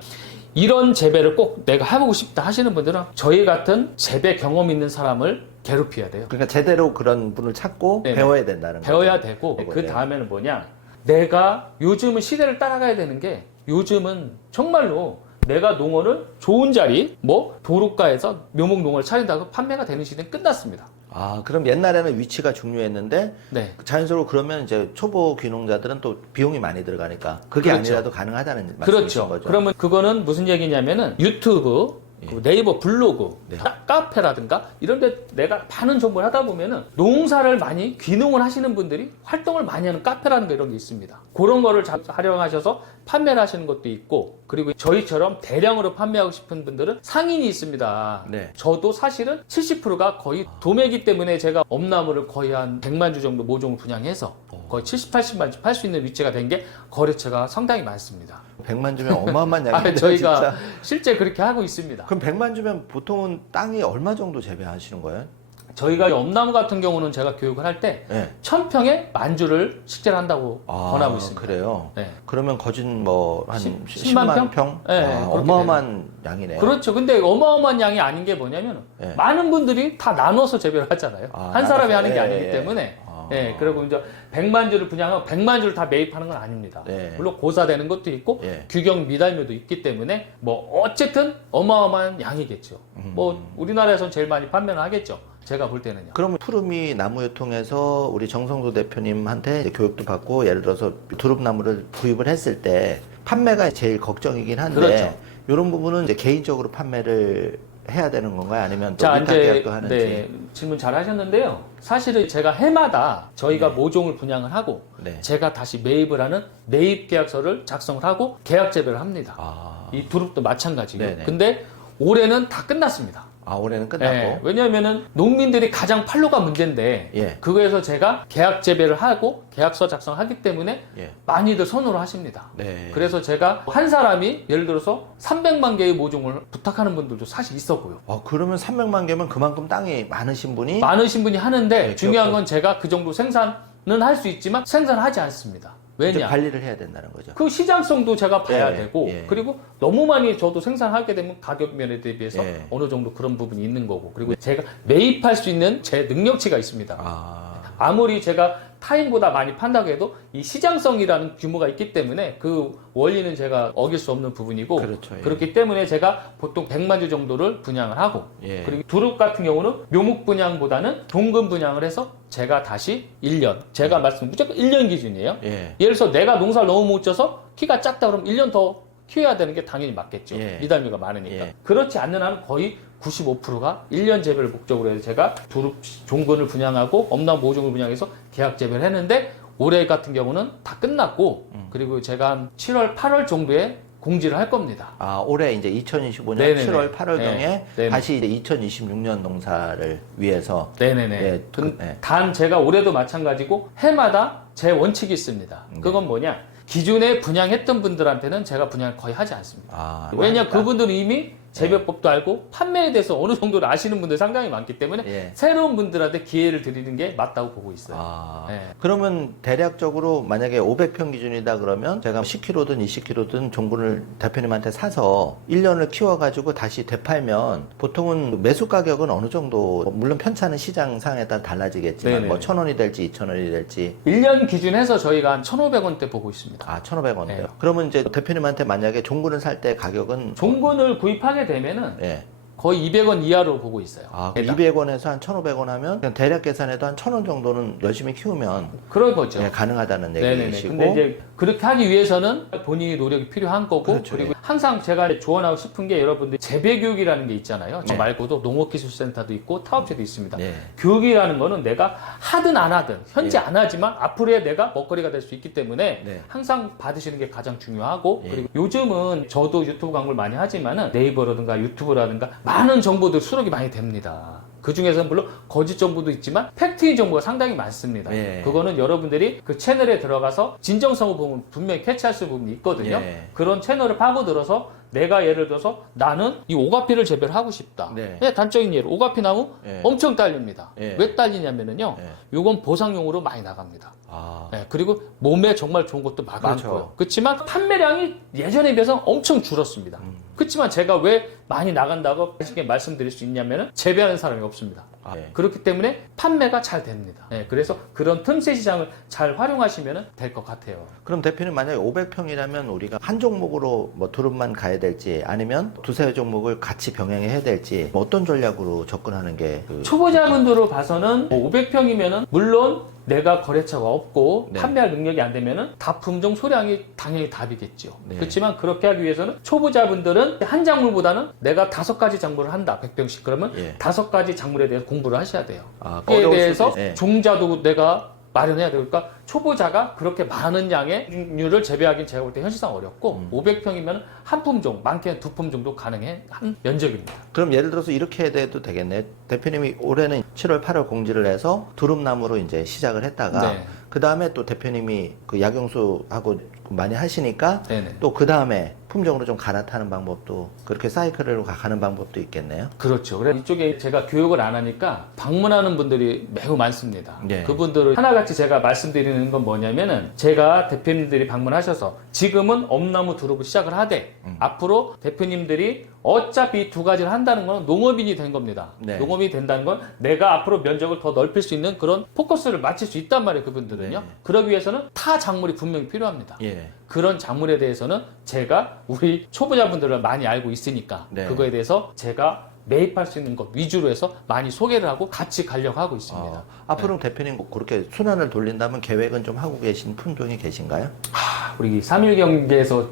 이런 재배를 꼭 내가 해보고 싶다 하시는 분들은 저희 같은 재배 경험 있는 사람을 괴롭혀야 돼요. 그러니까 제대로 그런 분을 찾고 네네. 배워야 된다는 거죠. 배워야 되고 그 네. 다음에는 뭐냐? 내가 요즘은 시대를 따라가야 되는 게 요즘은 정말로 내가 농어를 좋은 자리, 뭐 도로가에서 묘목 농어를 차린다고 판매가 되는 시대는 끝났습니다. 아, 그럼 옛날에는 위치가 중요했는데 네. 자연스러로 그러면 이제 초보 귀농자들은 또 비용이 많이 들어가니까 그게 그렇죠. 아니라도 가능하다는 말씀이신 그렇죠. 거죠. 그러면 그거는 무슨 얘기냐면은 유튜브, 그 네이버 블로그, 네. 카페라든가 이런 데 내가 많은 정보를 하다 보면은 농사를 많이 귀농을 하시는 분들이 활동을 많이 하는 카페라는 거 이런 게 있습니다. 그런 거를 활용하셔서 판매를 하시는 것도 있고 그리고 저희처럼 대량으로 판매하고 싶은 분들은 상인이 있습니다. 네. 저도 사실은 70%가 거의 도매기 때문에 제가 엄나무를 거의 한 100만 주 정도 모종을 분양해서 거의 70, 80만 주 팔 수 있는 위치가 된 게 거래처가 상당히 많습니다. 100만 주면 어마어마한 양인데요, 저희가 진짜. 실제 그렇게 하고 있습니다. 그럼 100만 주면 보통은 땅이 얼마 정도 재배하시는 거예요? 저희가 엄나무 같은 경우는 제가 교육을 할 때 네. 1000평에 10,000주를 식재를 한다고 권하고 있습니다. 그래요? 네. 그러면 거진 뭐 한 10만 10만 평? 네, 어마어마한 양이네요. 그렇죠. 근데 어마어마한 양이 아닌 게 뭐냐면 네. 많은 분들이 다 나눠서 재배를 하잖아요. 한 사람이 나눠서. 하는 게 예, 아니기 예. 때문에. 예, 그리고 이제 100만 주를 분양하고 100만 주를 다 매입하는 건 아닙니다. 네. 물론 고사되는 것도 있고 예. 규경 미달묘도 있기 때문에 뭐 어쨌든 어마어마한 양이겠죠. 뭐 우리나라에선 제일 많이 판매는 하겠죠. 제가 볼 때는요. 그러면 푸르미 나무유통에서 우리 정성도 대표님한테 이제 교육도 받고 예를 들어서 두릅나무를 구입을 했을 때 판매가 제일 걱정이긴 한데 그렇죠. 이런 부분은 이제 개인적으로 판매를 해야 되는 건가요? 아니면 또 자, 위탁 이제 계약도 하는지? 네, 질문 잘 하셨는데요. 사실은 제가 해마다 저희가 모종을 분양을 하고 네. 제가 다시 매입을 하는 매입 계약서를 작성을 하고 계약 재배를 합니다. 이 두릅도 마찬가지고요. 네네. 근데 올해는 다 끝났습니다. 올해는 끝났고. 네, 왜냐하면은 농민들이 가장 판로가 문제인데 예. 그거에서 제가 계약 재배를 하고 계약서 작성하기 때문에 예. 많이들 선호를 하십니다. 네. 그래서 제가 한 사람이 예를 들어서 300만 개의 모종을 부탁하는 분들도 사실 있었고요. 그러면 300만 개면 그만큼 땅이 많으신 분이 많으신 분이 하는데 네, 중요한 기업도- 건 제가 그 정도 생산은 할 수 있지만 생산하지 않습니다. 이제 왜냐? 관리를 해야 된다는 거죠. 그 시장성도 제가 봐야 예, 되고 예. 그리고 너무 많이 저도 생산하게 되면 가격 면에 대비해서 예. 어느 정도 그런 부분이 있는 거고 그리고 제가 매입할 수 있는 제 능력치가 있습니다. 아무리 제가 타인보다 많이 판다고 해도 이 시장성이라는 규모가 있기 때문에 그 원리는 제가 어길 수 없는 부분이고 그렇죠, 예. 그렇기 때문에 제가 보통 100만 주 정도를 분양을 하고 예. 그리고 두릅 같은 경우는 묘목 분양보다는 동금 분양을 해서 제가 다시 1년 제가 말씀 무조건 1년 기준이에요. 예. 예를 들어서 내가 농사를 너무 못 져서 키가 작다 그러면 1년 더 키워야 되는 게 당연히 맞겠죠. 예. 미달미가 많으니까. 예. 그렇지 않는 한은 거의 95%가 1년 재배를 목적으로 해서 제가 두릅 종근을 분양하고 엄나무 모종을 분양해서 계약 재배를 했는데 올해 같은 경우는 다 끝났고 그리고 제가 한 7월, 8월 정도에 공지를 할 겁니다. 올해 이제 2025년 네네네. 7월, 8월경에 네. 네네. 다시 이제 2026년 농사를 위해서 네네네. 예, 예. 단 제가 올해도 마찬가지고 해마다 제 원칙이 있습니다. 그건 뭐냐? 기존에 분양했던 분들한테는 제가 분양을 거의 하지 않습니다. 왜냐 하니까. 그분들은 이미 재배법도 알고 판매에 대해서 어느 정도를 아시는 분들이 상당히 많기 때문에 예. 새로운 분들한테 기회를 드리는 게 맞다고 보고 있어요. 예. 그러면 대략적으로 만약에 500평 기준이다 그러면 제가 10kg든 20kg든 종분을 대표님한테 사서 1년을 키워가지고 다시 되팔면 보통은 매수 가격은 어느 정도 물론 편차는 시장 상에 따라 달라지겠지만 네네. 뭐 1,000원이 될지 2,000원이 될지 1년 기준해서 저희가 한 1,500원대 보고 있습니다. 1,500원대요. 네. 그러면 이제 대표님한테 만약에 종분을 살 때 가격은 종군을 구입하게 되면은 예. 거의 200원 이하로 보고 있어요. 그럼 200원에서 한 1,500원 하면 그냥 대략 계산해도 한 1,000원 정도는 열심히 키우면 그런 거죠. 예, 가능하다는 네네네. 얘기시고. 근데 이제 그렇게 하기 위해서는 본인의 노력이 필요한 거고 그렇죠, 그리고 예. 항상 제가 조언하고 싶은 게 여러분들 재배 교육이라는 게 있잖아요. 저 네. 말고도 농업기술센터도 있고 타업체도 있습니다. 네. 교육이라는 거는 내가 하든 안 하든 현재 예. 안 하지만 앞으로의 내가 먹거리가 될 수 있기 때문에 네. 항상 받으시는 게 가장 중요하고 예. 그리고 요즘은 저도 유튜브 광고를 많이 하지만은 네이버라든가 유튜브라든가 많은 정보들 수록이 많이 됩니다. 그 중에서는 물론 거짓 정보도 있지만 팩트인 정보가 상당히 많습니다. 예. 그거는 여러분들이 그 채널에 들어가서 진정성을 보면 분명히 캐치할 수 있는 부분이 있거든요. 예. 그런 채널을 파고들어서 내가 예를 들어서 나는 이 오가피를 재배를 하고 싶다. 네. 단적인 예로 오가피 나무 예. 엄청 딸립니다. 예. 왜 딸리냐면은요. 예. 요건 보상용으로 많이 나갑니다. 그리고 몸에 정말 좋은 것도 많고요. 그렇죠. 그렇지만 판매량이 예전에 비해서 엄청 줄었습니다. 그렇지만 제가 왜 많이 나간다고 쉽게 말씀드릴 수 있냐면은 재배하는 사람이 없습니다. 예. 그렇기 때문에 판매가 잘 됩니다. 그래서 그런 틈새 시장을 잘 활용하시면 될 것 같아요. 그럼 대표님 만약에 500평이라면 우리가 한 종목으로 뭐 두릅만 가야 될지 아니면 두세 종목을 같이 병행해야 될지 뭐 어떤 전략으로 접근하는 게 초보자분들로 봐서는 500평이면은 물론 내가 거래처가 없고 네. 판매할 능력이 안 되면은 다 품종 소량이 당연히 답이겠죠. 네. 그렇지만 그렇게 하기 위해서는 초보자분들은 한 작물보다는 내가 5가지 작물을 한다. 100평씩 그러면 예. 5가지 작물에 대해서 공부를 하셔야 돼요. 아, 그에 어려울 대해서 수도 있- 예. 종자도 내가 마련해야 되고 그러니까 초보자가 그렇게 많은 양의 류를 재배하기는 제가 볼 때 현실상 어렵고 500평이면 한 품종, 많게는 두 품 정도 가능한 면적입니다. 그럼 예를 들어서 이렇게 돼도 되겠네. 대표님이 올해는 7월, 8월 공지를 해서 두릅나무로 이제 시작을 했다가 네. 그 다음에 또 대표님이 그 약용수하고 많이 하시니까 네네. 또 그 다음에 품종으로 좀 갈아타는 방법도 그렇게 사이클로 가는 방법도 있겠네요. 그렇죠. 그래서 이쪽에 제가 교육을 안 하니까 방문하는 분들이 매우 많습니다. 네. 그분들을 하나같이 제가 말씀드리는 건 뭐냐면은 제가 대표님들이 방문하셔서 지금은 엄나무 두릅을 시작을 하되 앞으로 대표님들이 어차피 두 가지를 한다는 건 농업인이 된 겁니다. 네. 농업인이 된다는 건 내가 앞으로 면적을 더 넓힐 수 있는 그런 포커스를 맞출 수 있단 말이에요. 그분들은요. 네. 그러기 위해서는 타 작물이 분명히 필요합니다. 예. 그런 작물에 대해서는 제가 우리 초보자분들을 많이 알고 있으니까 네. 그거에 대해서 제가 매입할 수 있는 것 위주로 해서 많이 소개를 하고 같이 가려고 하고 있습니다. 앞으로 대표님 그렇게 순환을 돌린다면 계획은 좀 하고 계신 품종이 계신가요? 우리 3일 경기에서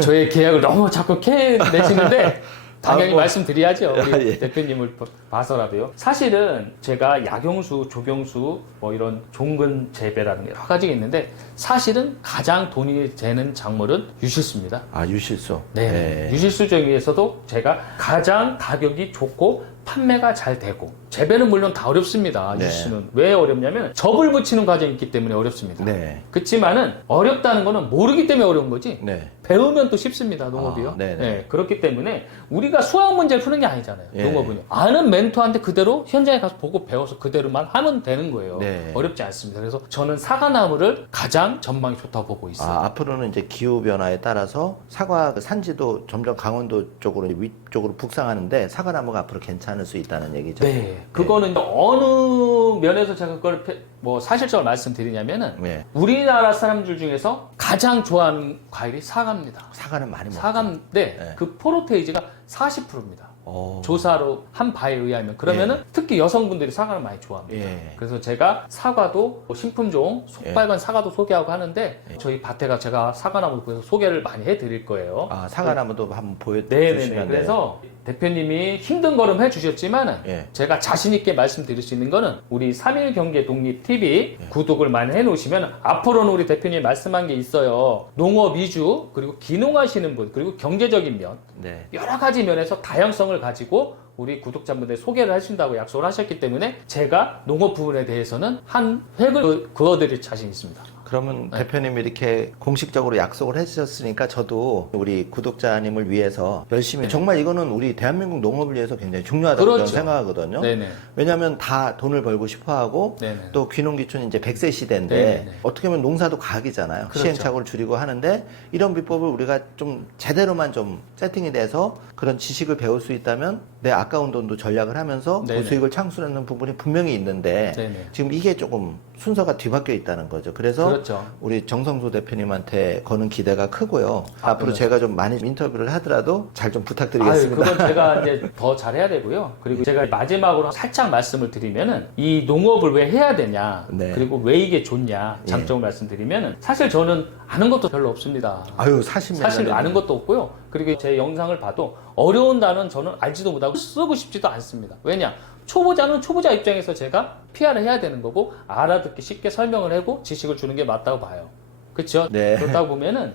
저의 계약을 너무 자꾸 캐내시는데 당연히 말씀드려야죠. 우리 예. 대표님을 봐서라도요. 사실은 제가 약용수, 조경수, 뭐 이런 종근 재배라는 여러 가지가 있는데 사실은 가장 돈이 되는 작물은 유실수입니다. 아, 유실수. 네. 예. 유실수 중에서도 제가 가장 가격이 좋고 판매가 잘 되고 재배는 물론 다 어렵습니다. 네. 유실수는 왜 어렵냐면 접을 붙이는 과정이 있기 때문에 어렵습니다. 네. 그렇지만은 어렵다는 거는 모르기 때문에 어려운 거지. 네. 배우면 또 쉽습니다. 농업이요. 아, 네네. 네, 그렇기 때문에 우리가 수학 문제를 푸는 게 아니잖아요. 예. 농업은요. 아는 멘토한테 그대로 현장에 가서 보고 배워서 그대로만 하면 되는 거예요. 네. 어렵지 않습니다. 그래서 저는 사과나무를 가장 전망이 좋다고 보고 있어요. 앞으로는 이제 기후 변화에 따라서 사과 산지도 점점 강원도 쪽으로 위쪽으로 북상하는데 사과나무가 앞으로 괜찮을 수 있다는 얘기죠. 네, 그거는 어느 면에서 제가 그걸 뭐 사실적으로 말씀드리냐면은 네. 우리나라 사람들 중에서 가장 좋아하는 과일이 사과입니다. 사과는 많이 먹죠. 사과인데 네. 그 포로테이지가 40%입니다. 오. 조사로 한 바에 의하면 그러면은 특히 여성분들이 사과를 많이 좋아합니다. 예. 그래서 제가 사과도 신품종 속빨간 사과도 소개하고 하는데 저희 밭에가 제가 사과나무 구해서 소개를 많이 해드릴 거예요. 사과나무도 한번 네네네. 보여주시면 그래서 대표님이 힘든 걸음 해주셨지만은 예. 제가 자신 있게 말씀드릴 수 있는 거는 우리 3일 경제 독립 TV 구독을 많이 해놓으시면 앞으로는 우리 대표님이 말씀한 게 있어요. 농업 위주 그리고 기농하시는 분 그리고 경제적인 면 네. 여러 가지 면에서 다양성을 가지고 우리 구독자분들 소개를 하신다고 약속을 하셨기 때문에 제가 농업 부분에 대해서는 한 획을 그어드릴 자신 있습니다. 그러면 대표님이 이렇게 공식적으로 약속을 해주셨으니까 저도 우리 구독자님을 위해서 열심히 정말 이거는 우리 대한민국 농업을 위해서 굉장히 중요하다고 그렇죠. 저는 생각하거든요. 네네. 왜냐하면 다 돈을 벌고 싶어하고 네네. 또 귀농귀촌 이제 100세 시대인데 네네네. 어떻게 보면 농사도 과학이잖아요. 그렇죠. 시행착오를 줄이고 하는데 이런 비법을 우리가 좀 제대로만 좀 세팅이 돼서 그런 지식을 배울 수 있다면 내 아까운 돈도 전략을 하면서 네네. 고수익을 창출하는 부분이 분명히 있는데 네네. 지금 이게 조금 순서가 뒤바뀌어 있다는 거죠. 그래서 그렇죠. 우리 정성수 대표님한테 거는 기대가 크고요. 앞으로 그렇죠. 제가 좀 많이 인터뷰를 하더라도 잘 좀 아유, 부탁드리겠습니다. 그건 제가 이제 더 잘해야 되고요. 그리고 제가 마지막으로 살짝 말씀을 드리면은 이 농업을 왜 해야 되냐, 네. 그리고 왜 이게 좋냐 장점을 말씀드리면은 사실 저는 아는 것도 별로 없습니다. 아유, 40년 사실 아는 것도 없고요. 그리고 제 영상을 봐도 어려운 단어는 저는 알지도 못하고 쓰고 싶지도 않습니다. 왜냐? 초보자는 초보자 입장에서 제가 PR을 해야 되는 거고 알아듣기 쉽게 설명을 하고 지식을 주는 게 맞다고 봐요. 그렇죠? 네. 그렇다 보면은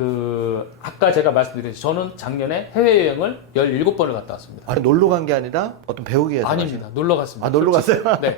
아까 제가 말씀드렸듯이 저는 작년에 해외여행을 17번을 갔다 왔습니다. 아니, 놀러 간 게 아니라 어떤 배우기 위해서 아닙니다. 놀러 갔습니다. 놀러 솔직히. 갔어요? 네.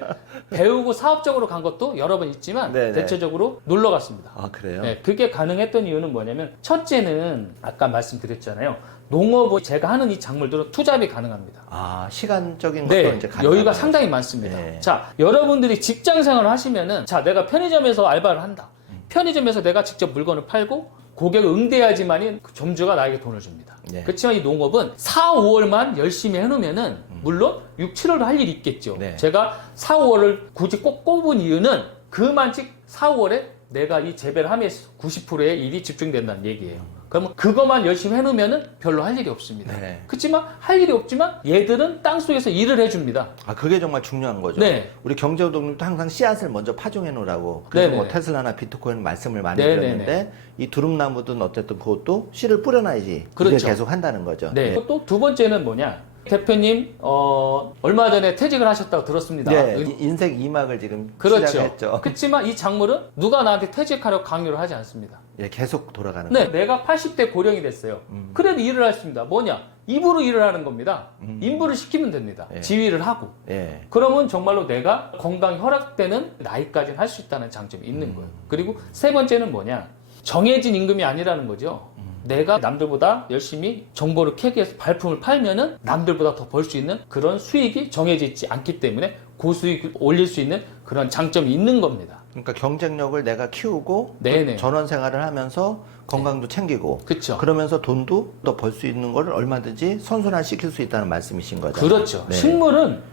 배우고 사업적으로 간 것도 여러 번 있지만 네네. 대체적으로 놀러 갔습니다. 그래요? 네, 그게 가능했던 이유는 뭐냐면 첫째는 아까 말씀드렸잖아요. 농업을 제가 하는 이 작물들은 투잡이 가능합니다. 시간적인 것도 네, 이제 가능하네요. 여유가 상당히 많습니다. 네. 자, 여러분들이 직장 생활을 하시면은 자, 내가 편의점에서 알바를 한다. 편의점에서 내가 직접 물건을 팔고 고객을 응대해야지만이 그 점주가 나에게 돈을 줍니다. 네. 그렇지만 이 농업은 4, 5월만 열심히 해놓으면은 물론 6, 7월도 할 일이 있겠죠. 네. 제가 4, 5월을 굳이 꼭 꼽은 이유는 그만치 4, 5월에 내가 이 재배를 하면서 90%의 일이 집중된다는 얘기예요. 그러면 그것만 열심히 해놓으면은 별로 할 일이 없습니다. 네. 그렇지만 할 일이 없지만 얘들은 땅속에서 일을 해줍니다. 그게 정말 중요한 거죠. 네. 우리 경제독립도 항상 씨앗을 먼저 파종해 놓으라고. 그래서 네네. 뭐 테슬라나 비트코인 말씀을 많이 네네네. 드렸는데 이 두릅나무든 어쨌든 그것도 씨를 뿌려놔야지 그렇죠. 일을 계속 한다는 거죠. 네. 또 두 번째는 뭐냐? 대표님 얼마 전에 퇴직을 하셨다고 들었습니다. 네, 인생 2막을 지금 그렇죠. 시작했죠. 그렇지만 이 작물은 누가 나한테 퇴직하려고 강요를 하지 않습니다. 예, 계속 돌아가는 네, 내가 80대 고령이 됐어요. 그래도 일을 할 수 있습니다. 뭐냐? 입으로 일을 하는 겁니다. 인부를 시키면 됩니다. 예. 지휘를 하고. 예. 그러면 정말로 내가 건강이 허락되는 나이까지는 할 수 있다는 장점이 있는 거예요. 그리고 세 번째는 뭐냐? 정해진 임금이 아니라는 거죠. 내가 남들보다 열심히 정보를 캐기 위해서 발품을 팔면은 남들보다 더 벌 수 있는 그런 수익이 정해져 있지 않기 때문에 고수익을 올릴 수 있는 그런 장점이 있는 겁니다. 그러니까 경쟁력을 내가 키우고 네네. 전원 생활을 하면서 건강도 챙기고 그렇죠. 그러면서 돈도 더 벌 수 있는 걸 얼마든지 선순환 시킬 수 있다는 말씀이신 거죠. 그렇죠. 네.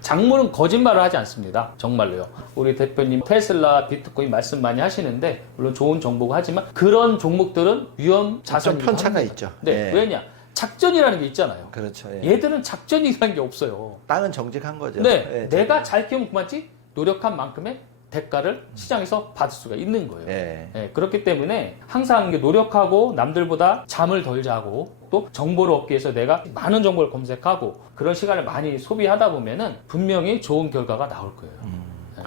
작물은 거짓말을 하지 않습니다. 정말로요. 우리 대표님 테슬라, 비트코인 말씀 많이 하시는데 물론 좋은 정보가 하지만 그런 종목들은 위험 자산이 좀 편차가 있죠. 네. 예. 왜냐? 작전이라는 게 있잖아요. 그렇죠. 예. 얘들은 작전이라는 게 없어요. 땅은 정직한 거죠. 네. 예, 내가 잘 키우면 그만지 노력한 만큼의 대가를 시장에서 받을 수가 있는 거예요. 예. 네, 그렇기 때문에 항상 노력하고 남들보다 잠을 덜 자고 또 정보를 얻기 위해서 내가 많은 정보를 검색하고 그런 시간을 많이 소비하다 보면은 분명히 좋은 결과가 나올 거예요.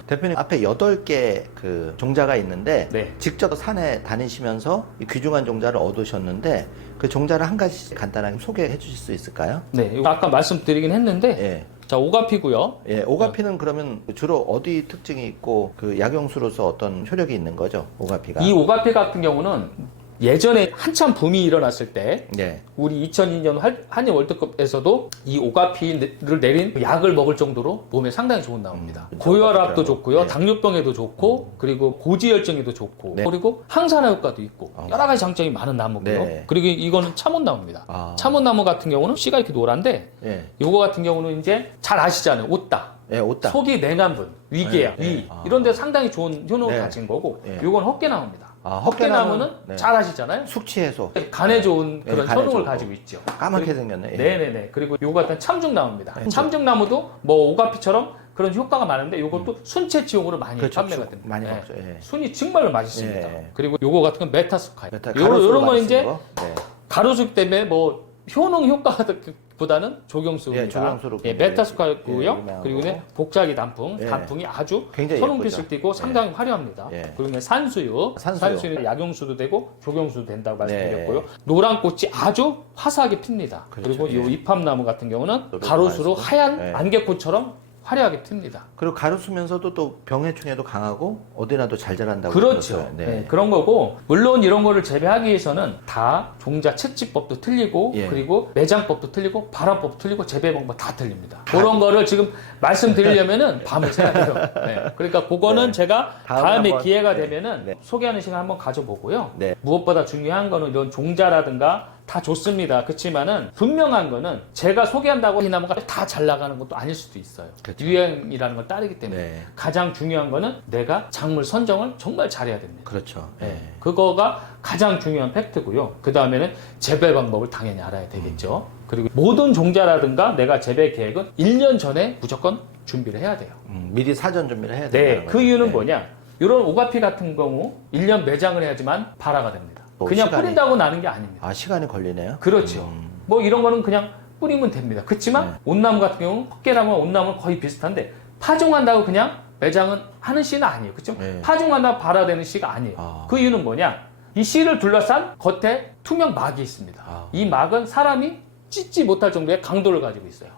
대표님 앞에 8개 그 종자가 있는데 네. 직접 산에 다니시면서 이 귀중한 종자를 얻으셨는데 그 종자를 한 가지 간단하게 소개해 주실 수 있을까요? 네, 이거 아까 말씀드리긴 했는데 예. 자, 오가피고요. 예, 오가피는 그러면 주로 어디 특징이 있고 그 약용수로서 어떤 효력이 있는 거죠? 오가피가. 이 오가피 같은 경우는 예전에 한참 붐이 일어났을 때 예. 우리 2002년 한일 월드컵에서도 이 오가피를 내린 약을 먹을 정도로 몸에 상당히 좋은 나옵니다. 고혈압도 좋고요, 네. 당뇨병에도 좋고, 그리고 고지혈증에도 좋고, 네. 그리고 항산화 효과도 있고 여러 가지 장점이 많은 나무고요. 네. 그리고 이거는 참원나무입니다. 아. 참원나무 같은 경우는 씨가 이렇게 노란데, 예. 이거 같은 경우는 이제 잘 아시잖아요, 옷다. 예, 옷다. 속이 냉한분, 위궤양, 네, 네. 위 아. 이런 데 상당히 좋은 효능을 네. 가진 거고, 네. 이건 헛개나무입니다. 아, 헛개나무는 네. 잘 아시잖아요. 숙취 해소. 간에 좋은 네, 그런 간에 효능을 좋은 가지고 있죠. 까맣게 생겼네. 예. 네네네. 그리고 요거 같은 참중나무입니다. 네. 참중나무도 뭐 오가피처럼 그런 효과가 많은데 요것도 순채취용으로 많이 그렇죠. 판매가 됩니다. 많이 네. 먹죠. 예. 순이 정말로 맛있습니다. 예. 그리고 요거 같은 건 메타스카이. 가로수로 요런 건 많이 이제 쓰는 거? 네. 가로수 때문에 뭐 효능 효과보다는 조경수입니다. 예, 조경수로 예, 굉장히 메타스카이고요. 유명하고. 그리고 복자기 단풍, 예. 단풍이 아주 굉장히 선홍빛을 예쁘죠. 띠고 상당히 화려합니다. 예. 그리고 산수유, 산수유. 산수유는 약용수도 되고 조경수도 된다고 말씀드렸고요. 네. 노란 꽃이 아주 화사하게 핍니다. 그렇죠. 그리고 이 예. 이팝나무 같은 경우는 노랗게 가로수로 많이 하얀 예. 안개꽃처럼 화려하게 핍니다. 그리고 가로수면서도 또 병해충에도 강하고 어디나도 잘 자란다고 그렇죠. 들었어요. 네, 그런 거고 물론 이런 거를 재배하기 위해서는 다 종자 채취법도 틀리고 예. 그리고 매장법도 틀리고 발화법도 틀리고 재배 방법 다 틀립니다. 그런 거를 지금 말씀드리려면은 밤을 새야 돼요. 네. 그러니까 그거는 네. 제가 다음에 다음에 한번, 기회가 네. 되면은 네. 소개하는 시간 한번 가져보고요. 네. 무엇보다 중요한 거는 이런 종자라든가 다 좋습니다. 그렇지만은 분명한 거는 제가 소개한다고 이 나무가 다 잘 나가는 것도 아닐 수도 있어요. 그렇죠. 유행이라는 걸 따르기 때문에 네. 가장 중요한 거는 내가 작물 선정을 정말 잘해야 됩니다. 그렇죠. 네. 네. 그거가 가장 중요한 팩트고요. 그 다음에는 재배 방법을 당연히 알아야 되겠죠. 그리고 모든 종자라든가 내가 재배 계획은 1년 전에 무조건 준비를 해야 돼요. 미리 사전 준비를 해야 네, 된다는 그 거죠. 이유는 네. 뭐냐? 이런 오가피 같은 경우 1년 매장을 해야지만 발화가 됩니다. 그냥 시간이- 뿌린다고 나는 게 아닙니다. 아, 시간이 걸리네요. 그렇죠. 뭐 이런 거는 그냥 뿌리면 됩니다. 그렇지만 네. 온나무 같은 경우는 헛개나무와 온나무는 거의 비슷한데 파종한다고 그냥 매장은 하는 씨는 아니에요. 그렇죠? 네. 파종한다고 발화되는 씨가 아니에요. 아. 그 이유는 뭐냐? 이 씨를 둘러싼 겉에 투명 막이 있습니다. 아. 이 막은 사람이 찢지 못할 정도의 강도를 가지고 있어요.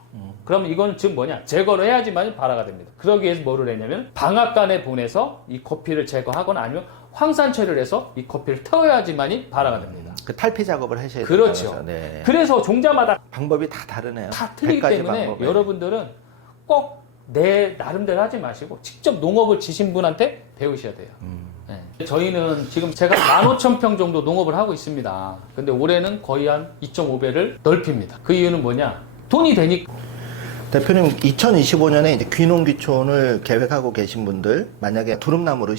그럼 이건 지금 뭐냐? 제거를 해야지만 발화가 됩니다. 그러기 위해서 뭐를 했냐면 방앗간에 보내서 이 거피를 제거하거나 아니면 황산 처리를 해서 이 거피를 태워야지만이 발화가 됩니다. 그 탈피 작업을 하셔야 그렇죠. 된다는 거죠. 네. 그래서 종자마다 방법이 다 다르네요. 다 틀리기 100가지 때문에 방법에. 여러분들은 꼭 내 나름대로 하지 마시고 직접 농업을 지신 분한테 배우셔야 돼요. 네. 저희는 지금 제가 15,000평 정도 농업을 하고 있습니다. 근데 올해는 거의 한 2.5배를 넓힙니다. 그 이유는 뭐냐? 돈이 되니까. 대표님 2025년에 이제 귀농귀촌을 계획하고 계신 분들 만약에 두릅나무로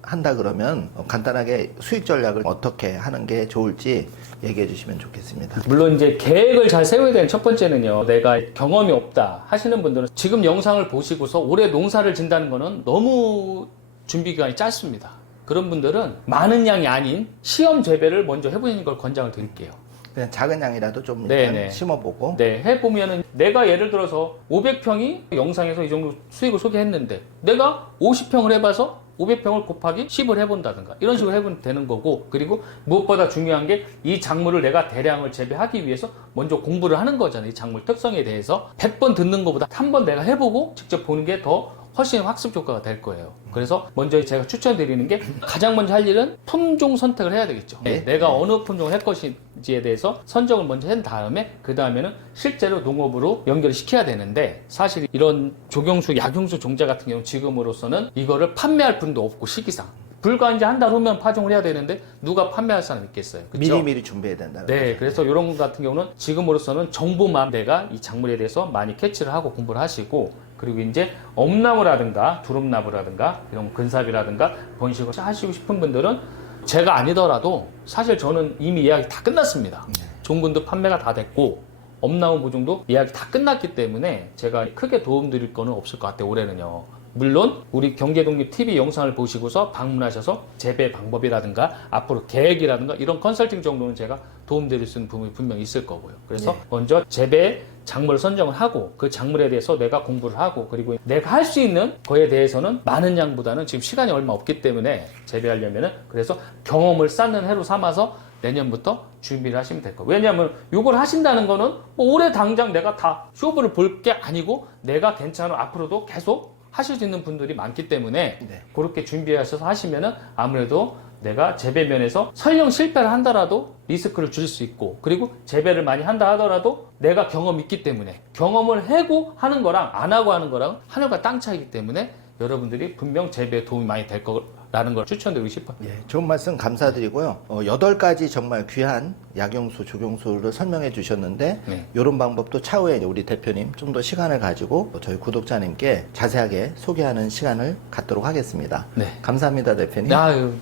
한다 그러면 간단하게 수익 전략을 어떻게 하는 게 좋을지 얘기해 주시면 좋겠습니다. 물론 이제 계획을 잘 세워야 되는 첫 번째는요. 내가 경험이 없다 하시는 분들은 지금 영상을 보시고서 올해 농사를 진다는 거는 너무 준비 기간이 짧습니다. 그런 분들은 많은 양이 아닌 시험 재배를 먼저 해보시는 걸 권장을 드릴게요. 그냥 작은 양이라도 좀 네, 일단 네. 심어보고. 네, 해보면은 내가 예를 들어서 500평이 영상에서 이 정도 수익을 소개했는데 내가 50평을 해봐서 500평을 곱하기 10을 해본다든가 이런 식으로 해보면 되는 거고, 그리고 무엇보다 중요한 게 이 작물을 내가 대량을 재배하기 위해서 먼저 공부를 하는 거잖아요. 이 작물 특성에 대해서 100번 듣는 것보다 한 번 내가 해보고 직접 보는 게 더 훨씬 학습 효과가 될 거예요. 그래서 먼저 제가 추천드리는 게 가장 먼저 할 일은 품종 선택을 해야 되겠죠. 네. 내가 어느 품종을 할 것인지에 대해서 선정을 먼저 한 다음에 그 다음에는 실제로 농업으로 연결을 시켜야 되는데, 사실 이런 조경수, 약용수 종자 같은 경우 지금으로서는 이거를 판매할 분도 없고 시기상 불과 이제 한 달 후면 파종을 해야 되는데 누가 판매할 사람 있겠어요? 그쵸? 미리미리 준비해야 된다. 네, 그래서 이런 것 같은 경우는 지금으로서는 정보만 내가 이 작물에 대해서 많이 캐치를 하고 공부를 하시고, 그리고 이제 엄나무라든가 두릅나무라든가 이런 근삽이라든가 번식을 하시고 싶은 분들은 제가 아니더라도 사실 저는 이미 예약이 다 끝났습니다. 종분도 판매가 다 됐고 엄나무 모종도 예약이 다 끝났기 때문에 제가 크게 도움드릴 거는 없을 것 같아요, 올해는요. 물론 우리 경제독립TV 영상을 보시고서 방문하셔서 재배 방법이라든가 앞으로 계획이라든가 이런 컨설팅 정도는 제가 도움드릴 수 있는 부분이 분명히 있을 거고요. 그래서 먼저 재배 작물을 선정을 하고 그 작물에 대해서 내가 공부를 하고, 그리고 내가 할 수 있는 거에 대해서는 많은 양보다는 지금 시간이 얼마 없기 때문에 재배하려면은, 그래서 경험을 쌓는 해로 삼아서 내년부터 준비를 하시면 될 거예요. 왜냐하면 이걸 하신다는 거는 뭐 올해 당장 내가 다 쇼부를 볼 게 아니고 내가 괜찮아 앞으로도 계속 하실 수 있는 분들이 많기 때문에 그렇게 준비하셔서 하시면은 아무래도 내가 재배 면에서 설령 실패를 한다라도 리스크를 줄일 수 있고, 그리고 재배를 많이 한다 하더라도 내가 경험이 있기 때문에 경험을 하고 하는 거랑 안 하고 하는 거랑 하늘과 땅 차이기 때문에 여러분들이 분명 재배에 도움이 많이 될 거라는 걸 추천드리고 싶어요. 예, 좋은 말씀 감사드리고요. 8가지 정말 귀한 약용수, 조경수를 설명해 주셨는데 네. 이런 방법도 차후에 우리 대표님 좀 더 시간을 가지고 저희 구독자님께 자세하게 소개하는 시간을 갖도록 하겠습니다. 네. 감사합니다, 대표님. 아유.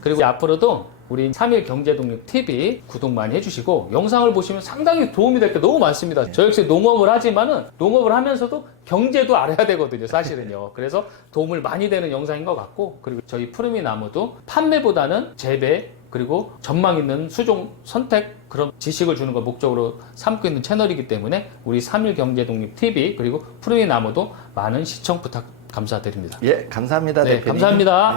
그리고 앞으로도 우리 3일 경제독립TV 구독 많이 해주시고 영상을 보시면 상당히 도움이 될 게 너무 많습니다. 저 역시 농업을 하지만은 농업을 하면서도 경제도 알아야 되거든요, 사실은요. 그래서 도움을 많이 되는 영상인 것 같고, 그리고 저희 푸르미 나무도 판매보다는 재배 그리고 전망 있는 수종 선택 그런 지식을 주는 걸 목적으로 삼고 있는 채널이기 때문에 우리 3일 경제독립TV 그리고 푸르미 나무도 많은 시청 부탁 감사드립니다. 예, 감사합니다, 네, 대표님. 감사합니다.